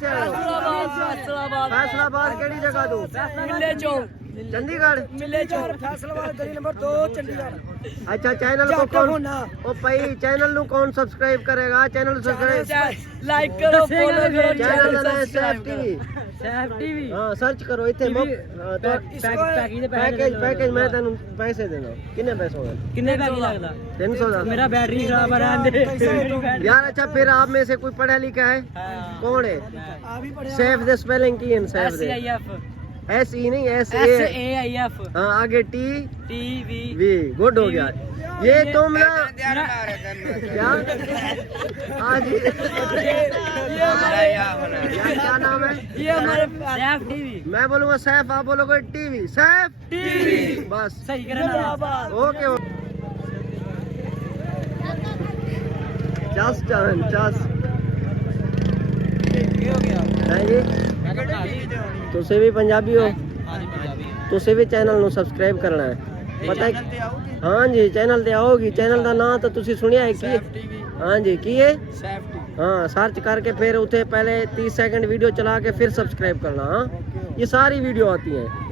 से आए हो? फैसलाबाद केड़ी जगह तो? मिले चौक चंडीगढ़। मिले चौक फैसलाबाद गली नंबर 2 चंडीगढ़। अच्छा चैनल को कौन ओ भाई चैनल नु कौन सब्सक्राइब करेगा? चैनल सब्सक्राइब लाइक करो फॉलो करो चैनल का नाम है सैफ टीवी। हां सर्च करो इथे पैकेज मैं तेनु पैसे देना। कितने पैसे होंगे? कितने पैकेज लगदा? 300 का। मेरा बैटरी खराब है यार अच्छा फिर आप में से कोई पढ़ा लिखा है? कौन है? सैफ द स्पेलिंग की है सैफ दे एस ई नहीं एस ए आई एफ। हाँ आगे टी वी गुड हो गया। ये तुम ना क्या आज क्या नाम है? ये हमारे सैफ टीवी। मैं बोलूँगा सैफ आप बोलोगे टीवी। सैफ टीवी बस सही करना। ओके जस्ट तुसे भी पंजाबी हो तुसे भी चैनल नु सब्सक्राइब करना है पता है? हाँ जी चैनल ते आओगी। चैनल का नाम तो तुसी सुनिया है की? हाँ जी की है? हाँ सर्च करके फिर उसे पहले 30 सेकंड वीडियो चला के फिर सब्सक्राइब करना। हाँ ये सारी वीडियो आती हैं।